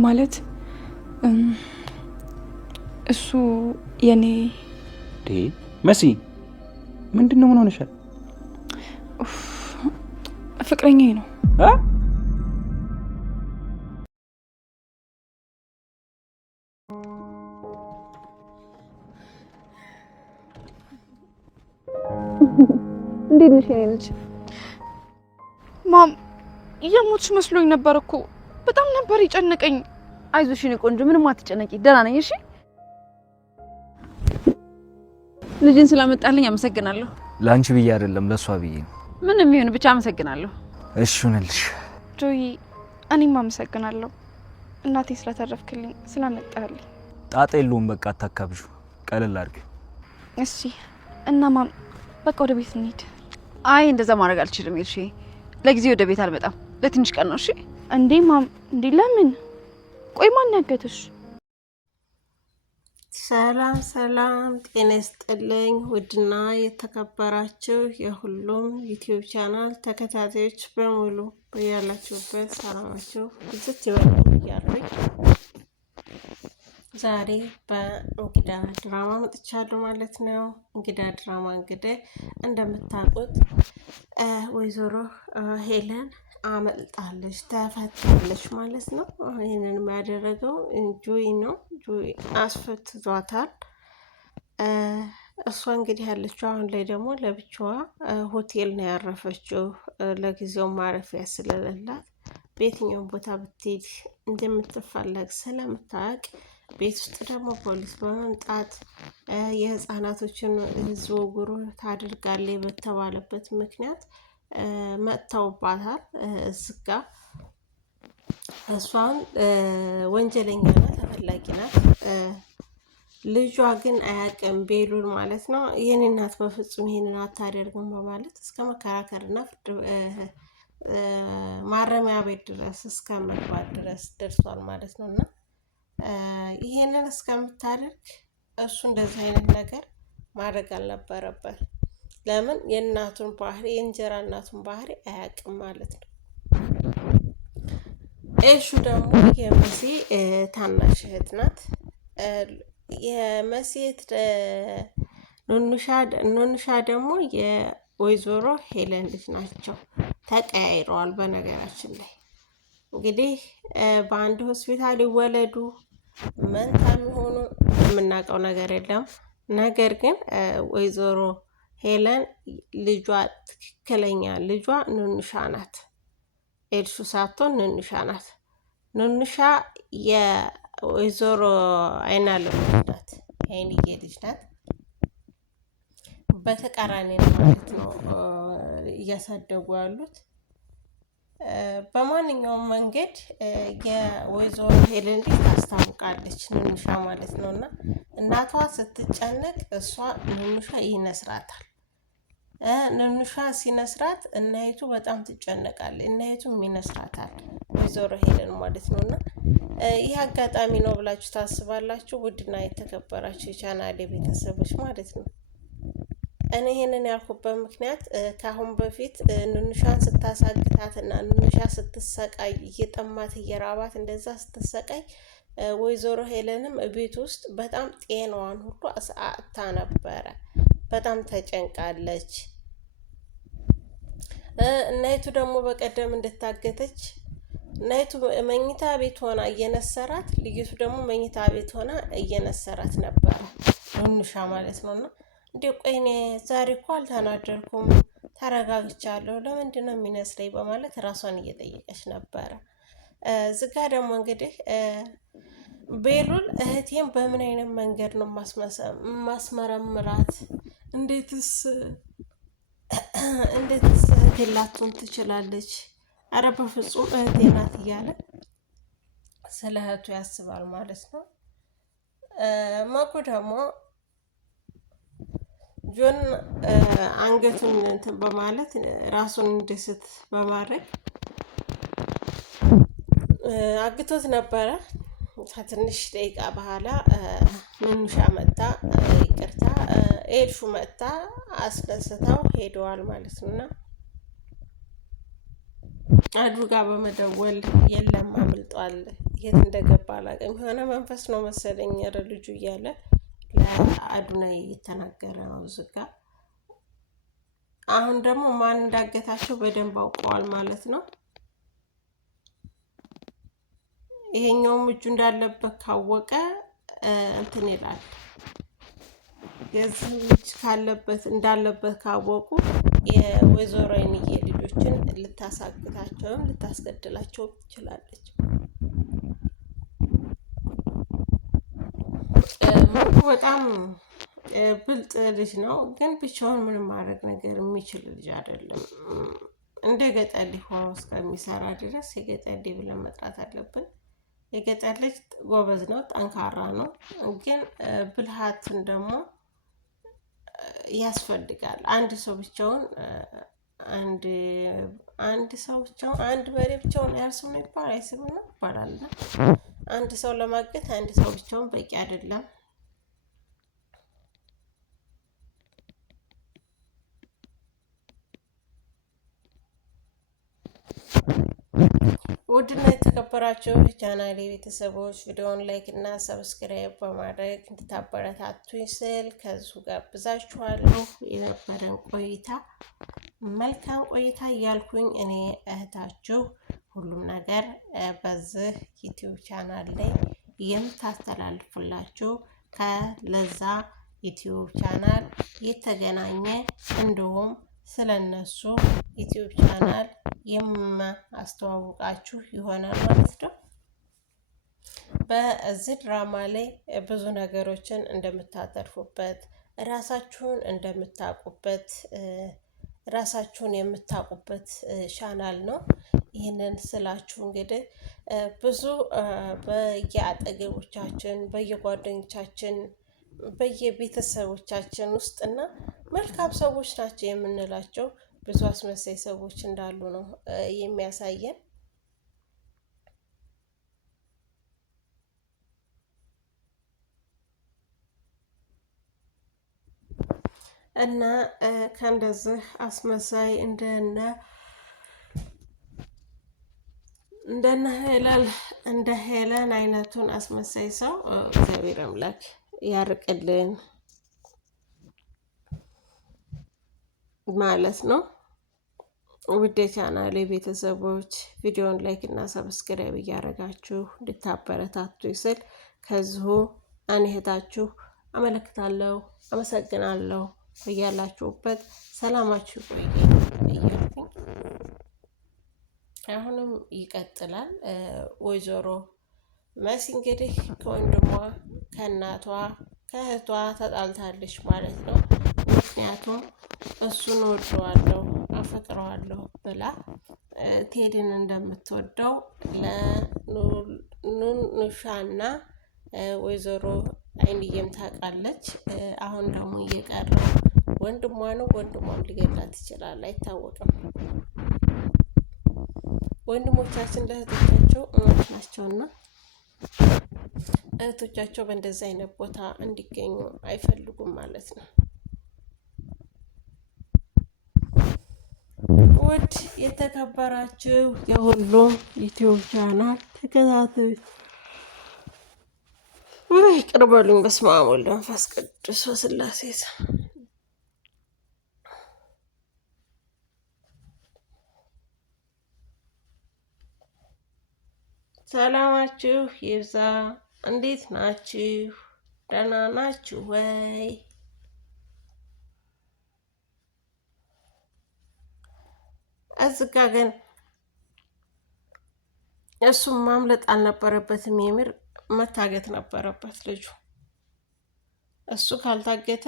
ማለት እሱ የኔ መሲ ምንድነው ምን ሆነሻል? ፍቅረኛዬ ነው። እንዴት ነሽ የኔ ልጅ? ማም የሞትሽ መስሎኝ ነበር እኮ በጣም ነበር የጨነቀኝ። አይዞሽ የኔ ቆንጆ ምንም አትጨነቂ፣ ደህና ነኝ። እሺ ልጅን ስላመጣልኝ አመሰግናለሁ። ላንቺ ብዬ አይደለም ለሷ ብዬ ነው። ምንም ይሁን ብቻ አመሰግናለሁ። እሺ ሆነልሽ ጆይ። እኔም አመሰግናለሁ እናቴ ስለተረፍክልኝ ስላመጣልኝ። ጣጣ የለውም በቃ አታካብዡ፣ ቀለል አድርጊ። እሺ እና ማም በቃ ወደ ቤት እንሂድ። አይ እንደዛ ማድረግ አልችልም። እሺ ለጊዜ ወደ ቤት አልመጣም፣ ለትንሽ ቀን ነው። እሺ እንዴ ማም፣ እንዴ ለምን? ቆይ ማን ያገተሽ? ሰላም ሰላም፣ ጤና ይስጥልኝ ውድና የተከበራችሁ የሁሉም ዩቲዩብ ቻናል ተከታታዮች በሙሉ በያላችሁበት ሰላማችሁ ብዝት ይበል እያልኩኝ ዛሬ በእንግዳ ድራማ መጥቻለሁ ማለት ነው። እንግዳ ድራማ እንግዲህ እንደምታውቁት ወይዘሮ ሄለን አመልጣለች፣ ተፈታለች ማለት ነው። ይህንን ያደረገው ጆይ ነው። ጆይ አስፈትቷታል። እሷ እንግዲህ ያለችው አሁን ላይ ደግሞ ለብቻዋ ሆቴል ነው ያረፈችው። ለጊዜው ማረፊያ ስለሌላት በየትኛውም ቦታ ብትሄድ እንደምትፈለግ ስለምታውቅ ቤት ውስጥ ደግሞ ፖሊስ በመምጣት የህፃናቶችን ዝውውሩ ታደርጋለች በተባለበት ምክንያት መጥተውባታል። እዝጋ እሷን ወንጀለኛ ናት፣ ተፈላጊ ናት። ልጇ ግን አያውቅም፣ ቤሉል ማለት ነው። የኔ እናት በፍጹም ይሄንን አታደርግም በማለት እስከ መከራከርና ማረሚያ ቤት ድረስ እስከ መግባት ድረስ ደርሷል ማለት ነው። እና ይሄንን እስከምታደርግ እሱ እንደዚህ አይነት ነገር ማድረግ አልነበረበት። ለምን? የእናቱን ባህሪ የእንጀራ እናቱን ባህሪ አያውቅም ማለት ነው። እሹ ደግሞ የመሲ ታናሽ እህት ናት። የመሲ ኑኑሻ ደግሞ የወይዘሮ ሄለን ልጅ ናቸው። ተቀያይረዋል። በነገራችን ላይ እንግዲህ በአንድ ሆስፒታል ይወለዱ መንታ የሚሆኑ የምናውቀው ነገር የለም። ነገር ግን ወይዘሮ ሄለን ልጇ ትክክለኛ ልጇ ኑኑሻ ናት። ኤልሱ ሳትሆን ኑኑሻ ናት። ኑኑሻ የወይዘሮ አይናለም ናት፣ አይንዬ ልጅ ናት። በተቃራኒ ማለት ነው እያሳደጉ ያሉት። በማንኛውም መንገድ የወይዘሮ ሄለን ልጅ ታስታውቃለች ኑኑሻ ማለት ነው። እና እናቷ ስትጨነቅ እሷ ኑኑሻ ይነስራታል። ኑኑሻ ሲነስራት እናይቱ በጣም ትጨነቃለች፣ እናይቱም ይነስራታል ወይዘሮ ሄለን ማለት ነው። እና ይህ አጋጣሚ ነው ብላችሁ ታስባላችሁ? ውድና የተከበራችሁ የቻናሌ ቤተሰቦች ማለት ነው። እኔ ይሄንን ያልኩበት ምክንያት ከአሁን በፊት ኑኑሻን ስታሳግታት እና ኑኑሻ ስትሰቃይ እየጠማት እየራባት እንደዛ ስትሰቃይ ወይዘሮ ሄለንም ቤት ውስጥ በጣም ጤናዋን ሁሉ አጣ ነበረ። በጣም ተጨንቃለች። እናይቱ ደግሞ በቀደም እንድታገተች እናይቱ መኝታ ቤት ሆና እየነሰራት፣ ልጅቱ ደግሞ መኝታ ቤት ሆና እየነሰራት ነበረ ኑኑሻ ማለት ነውና እንዴ ቆይ እኔ ዛሬ እኮ አልተናደርኩም፣ ተረጋግቻለሁ፣ ለምንድን ነው የሚነስረኝ በማለት ራሷን እየጠየቀች ነበረ። ዝጋ ደግሞ እንግዲህ ቤሉል እህቴን በምን አይነት መንገድ ነው ማስመረምራት? እንዴትስ እህቴ ላትሆን ትችላለች? አረ በፍጹም እህቴ ናት እያለ ስለ እህቱ ያስባል ማለት ነው። መኩ ደግሞ ጆን አንገቱን እንትን በማለት ራሱን እንዲስት በማድረግ አግቶት ነበረ። ከትንሽ ደቂቃ በኋላ ኑኑሻ መጣ፣ ይቅርታ ኤልሹ መጣ፣ አስደስተው ሄደዋል ማለት ነውና አዱ ጋር በመደወል የለም አምልጧል፣ የት እንደገባ አላውቅም፣ የሆነ መንፈስ ነው መሰለኝ ኧረ ልጁ እያለ ለአዱናይ እየተናገረ ነው ዝጋ። አሁን ደግሞ ማን እንዳገታቸው በደንብ አውቀዋል ማለት ነው። ይሄኛውም እጁ እንዳለበት ካወቀ እንትን ይላል። የዚህ ልጅ ካለበት እንዳለበት ካወቁ የወይዘሮ አይንዬ ልጆችን ልታሳግታቸውም ልታስገድላቸው ትችላለች። በጣም ብልጥ ልጅ ነው፣ ግን ብቻውን ምንም ማድረግ ነገር የሚችል ልጅ አይደለም። እንደ ገጠር ሆኖ እስከሚሰራ ድረስ የገጠር ብለን መጥራት አለብን። የገጠር ልጅ ጎበዝ ነው፣ ጠንካራ ነው፣ ግን ብልሃትን ደግሞ ያስፈልጋል። አንድ ሰው ብቻውን አንድ በሬ ብቻውን ያርስም ነው ይባላል፣ አይስም ነው ይባላል። አንድ ሰው ለማገት አንድ ሰው ብቻውን በቂ አይደለም። ውድና የተከበራችሁ ቻናሌ ቤተሰቦች ቪዲዮውን ላይክ እና ሰብስክራይብ በማድረግ እንድታበረታቱኝ ስል ከዚሁ ጋብዛችኋለሁ። የነበረን ቆይታ መልካም ቆይታ እያልኩኝ እኔ እህታችሁ ሁሉም ነገር በዚህ ዩቲዩብ ቻናል ላይ የምታስተላልፉላችሁ ከለዛ ዩቲዩብ ቻናል የተገናኘ እንዲሁም ስለነሱ ዩቲዩብ ቻናል የማስተዋውቃችሁ ይሆናል ማለት ነው። በዚህ ድራማ ላይ ብዙ ነገሮችን እንደምታተርፉበት ራሳችሁን እንደምታውቁበት ራሳችሁን የምታውቁበት ቻናል ነው። ይህንን ስላችሁ እንግዲህ ብዙ በየአጠገቦቻችን በየጓደኞቻችን በየቤተሰቦቻችን ውስጥ እና መልካም ሰዎች ናቸው የምንላቸው ብዙ አስመሳይ ሰዎች እንዳሉ ነው የሚያሳየን። እና ከእንደዚህ አስመሳይ እንደ ሄለን አይነቱን አስመሳይ ሰው እግዚአብሔር አምላክ ያርቅልን ማለት ነው። ውድ ቻናሌ ቤተሰቦች ቪዲዮን ላይክ እና ሰብስክራይብ እያደረጋችሁ እንድታበረታቱ ስል ከዚሁ እህታችሁ አመለክታለሁ። አመሰግናለሁ። እያላችሁበት ሰላማችሁ ቆይ እያልኩኝ አሁንም ይቀጥላል። ወይዘሮ መሲ እንግዲህ ከወንድሟ ከእናቷ ከእህቷ ተጣልታለች ማለት ነው። ምክንያቱም እሱን ወደዋለሁ አፈቅረዋለሁ ብላ ቴዲን እንደምትወደው ለኑሻና ወይዘሮ አይንዬም ታውቃለች። አሁን ደግሞ እየቀረው ወንድሟ ነው። ወንድሟም ሊገላት ይችላል፣ አይታወቅም። ወንድሞቻችን ለእህቶቻቸው እውነት ናቸውና እህቶቻቸው በእንደዚህ አይነት ቦታ እንዲገኙ አይፈልጉም ማለት ነው። ውድ የተከበራችሁ የሁሉም ዩቲዩብ ቻናል ተከታታዮች ይቅር በሉኝ። በስመ አብ ወወልድ ወመንፈስ ቅዱስ ወስላሴ ሰላማችሁ ይብዛ። እንዴት ናችሁ? ደህና ናችሁ ወይ? እዝጋ ግን እሱም ማምለጥ አልነበረበትም። የምር መታገት ነበረበት ልጁ። እሱ ካልታገተ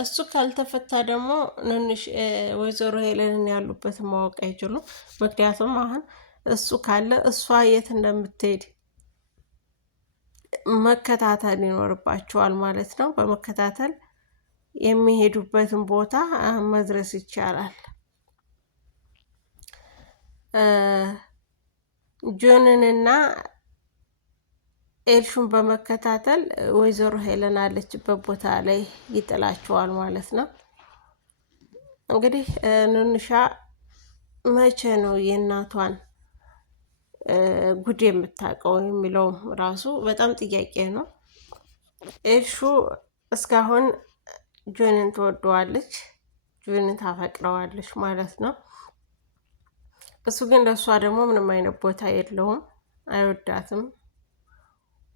እሱ ካልተፈታ ደግሞ ንንሽ ወይዘሮ ሄለንን ያሉበትን ማወቅ አይችሉም። ምክንያቱም አሁን እሱ ካለ እሷ የት እንደምትሄድ መከታተል ይኖርባቸዋል ማለት ነው። በመከታተል የሚሄዱበትን ቦታ መድረስ ይቻላል። ጆንንና ኤልሹን በመከታተል ወይዘሮ ሄለን አለችበት ቦታ ላይ ይጥላቸዋል ማለት ነው። እንግዲህ ንንሻ መቼ ነው የእናቷን ጉድ የምታውቀው የሚለው ራሱ በጣም ጥያቄ ነው። ኤልሹ እስካሁን ጆንን ትወደዋለች፣ ጆንን ታፈቅረዋለች ማለት ነው። እሱ ግን ለእሷ ደግሞ ምንም አይነት ቦታ የለውም፣ አይወዳትም።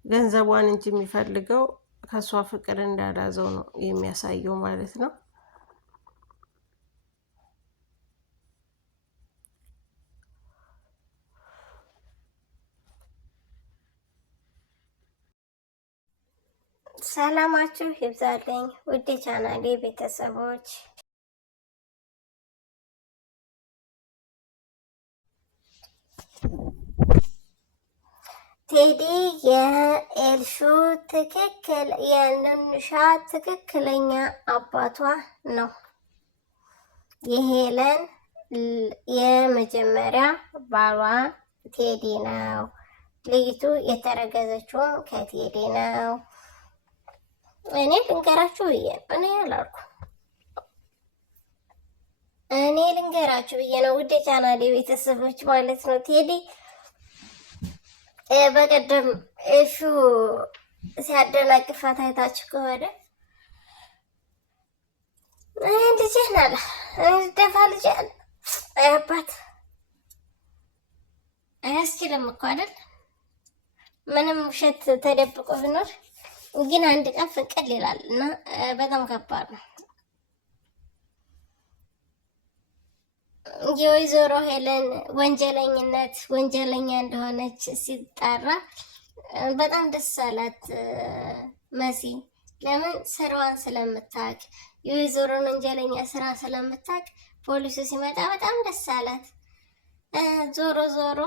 ገንዘቧን እንጂ የሚፈልገው ከእሷ ፍቅር እንዳላዘው ነው የሚያሳየው ማለት ነው። ሰላማችሁ ይብዛልኝ ውድ ቻናሌ ቤተሰቦች። ቴዲ የኤልሹ የኑንሻ ትክክለኛ አባቷ ነው። የሄለን የመጀመሪያ ባሏ ቴዲ ነው። ልጅቱ የተረገዘችውም ከቴዲ ነው። እኔ ልንገራችሁ ብዬ ነው። እኔ አላልኩም። እኔ ልንገራችሁ ብዬ ነው ውድ ቻናሌ ቤተሰቦች ማለት ነው። ቴዲ በቀደም ኤልሹ ሲያደናቅፋት አይታችሁ ከሆነ ልጅህ ናለ ደፋ ልጅ አለ አያባት አያስችልም እኮ አይደል? ምንም ውሸት ተደብቆ ቢኖር ግን አንድ ቀን ፍቅር ይላል እና በጣም ከባድ ነው። የወይዘሮ ሄለን ወንጀለኝነት ወንጀለኛ እንደሆነች ሲጣራ በጣም ደስ አላት መሲ። ለምን? ስራዋን ስለምታውቅ የወይዘሮን ወንጀለኛ ስራ ስለምታውቅ ፖሊሱ ሲመጣ በጣም ደስ አላት። ዞሮ ዞሮ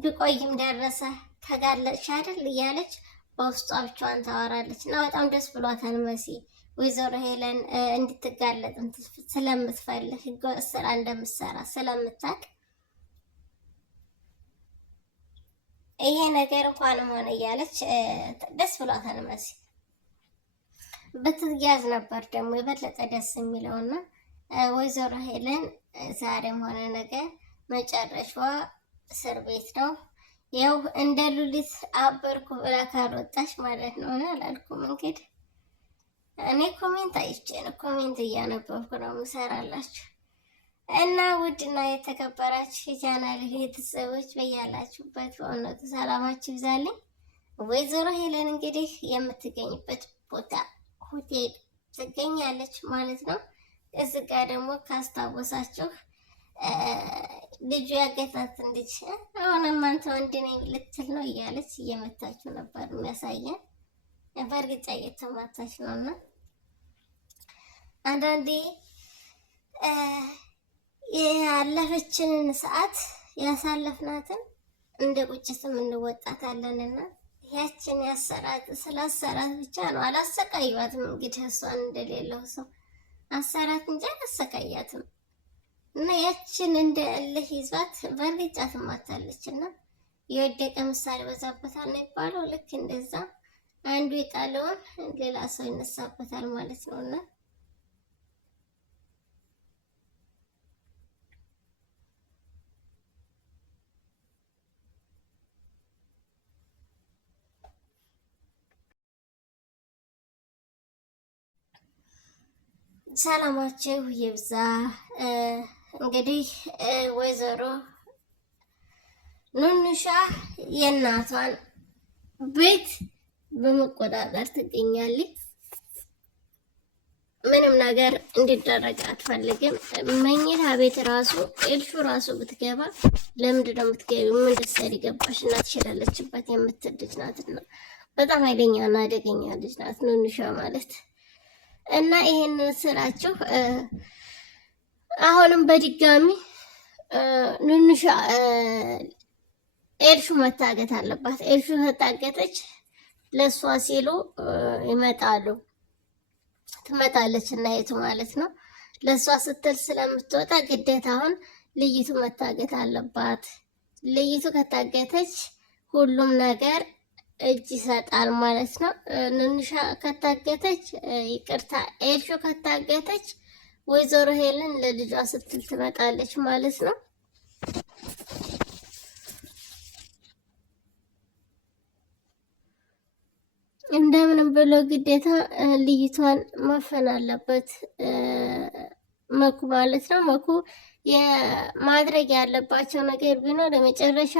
ቢቆይም ደረሰ ተጋለጥሽ አይደል እያለች በውስጧ ብቻዋን ታወራለች እና በጣም ደስ ብሏታል መሲ። ወይዘሮ ሄለን እንድትጋለጥ ስለምትፈልግ ህገወጥ ስራ እንደምትሰራ ስለምታውቅ ይሄ ነገር እንኳንም ሆነ እያለች ደስ ብሏታል መሲ። ብትያዝ ነበር ደግሞ የበለጠ ደስ የሚለውና ወይዘሮ ሄለን ዛሬም ሆነ ነገር መጨረሻዋ እስር ቤት ነው። ያው እንደ ሉሊት አበርኩ ብላ ካልወጣች ማለት ነው። አላልኩም እንግዲህ እኔ ኮሜንት አይቼ ነው ኮሜንት እያነበብኩ ነው የምሰራላችሁ። እና ውድና የተከበራችሁ የቻናል ቤተሰቦች በያላችሁበት በእውነቱ ሰላማችሁ ይብዛልኝ። ወይዘሮ ሄለን እንግዲህ የምትገኝበት ቦታ ሆቴል ትገኛለች ማለት ነው። እዚህ ጋር ደግሞ ካስታወሳችሁ ልጁ ያገታትን ልጅ አሁንም አንተ ወንድ ነኝ ልትል ነው እያለች እየመታችሁ ነበር የሚያሳየን። በእርግጫ እየተማታች ነው እና አንዳንዴ ያለፈችንን ሰዓት ያሳለፍናትን እንደ ቁጭትም እንወጣታለንና ያችን ያሰራት ስላሰራት ብቻ ነው አላሰቃዩዋትም። እንግዲህ እሷን እንደሌለው ሰው አሰራት እንጂ አላሰቃያትም። እና ያችን እንደ እልህ ይዟት በእርግጫ ትማታለች እና የወደቀ ምሳሌ በዛበታል ነው የሚባለው። ልክ እንደዛ አንዱ የጣለውን ሌላ ሰው ይነሳበታል ማለት ነውና ሰላማችሁ ይብዛ። እንግዲህ ወይዘሮ ኑንሻ የእናቷን ቤት በመቆጣጠር ትገኛለች። ምንም ነገር እንዲደረግ አትፈልግም። መኝታ ቤት ራሱ ኤልሹ ራሱ ብትገባ ለምንድን ነው የምትገቢው? ምን ልትሰሪ ገባሽ? እናትሽ የሌለችበት የምትል ልጅ ናትና በጣም ኃይለኛና አደገኛ ልጅ ናት ኑንሻ ማለት እና ይሄን ስራችሁ አሁንም በድጋሚ ኑንሻ ኤልሹ መታገት አለባት። ኤልሹ ከታገተች ለሷ ሲሉ ይመጣሉ ትመጣለች እና የቱ ማለት ነው ለሷ ስትል ስለምትወጣ ግዴታ አሁን ልይቱ መታገት አለባት። ልይቱ ከታገተች ሁሉም ነገር እጅ ይሰጣል ማለት ነው። ኑንሻ ከታገተች ይቅርታ ኤልሹ ከታገተች ወይዘሮ ሄለን ለልጇ ስትል ትመጣለች ማለት ነው። እንደምንም ብሎ ግዴታ ልይቷን ማፈን አለበት መኩ ማለት ነው። መኩ የማድረግ ያለባቸው ነገር ቢኖር ለመጨረሻ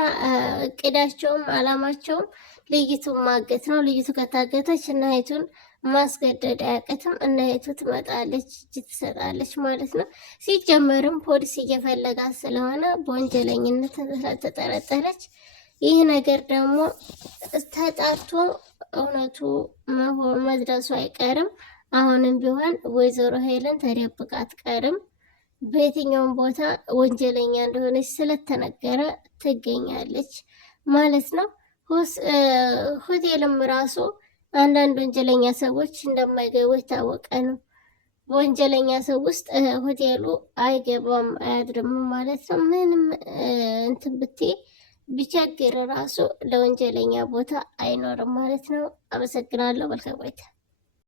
እቅዳቸውም አላማቸውም ልይቱን ማገት ነው። ልይቱ ከታገተች እናይቱን ማስገደድ አያቅትም። እናይቱ ትመጣለች፣ እጅ ትሰጣለች ማለት ነው። ሲጀመርም ፖሊስ እየፈለጋት ስለሆነ በወንጀለኝነት ተጠረጠረች። ይህ ነገር ደግሞ ተጣርቶ እውነቱ መድረሱ አይቀርም። አሁንም ቢሆን ወይዘሮ ሄለን ተደብቃ አትቀርም። በየትኛውም ቦታ ወንጀለኛ እንደሆነች ስለተነገረ ትገኛለች ማለት ነው። ሆቴልም ራሱ አንዳንድ ወንጀለኛ ሰዎች እንደማይገቡ የታወቀ ነው። በወንጀለኛ ሰው ውስጥ ሆቴሉ አይገባም አያድርም ማለት ነው። ምንም እንትን ብትይ ቢቸግር ራሱ ለወንጀለኛ ቦታ አይኖርም ማለት ነው። አመሰግናለሁ። መልካም ቆይታ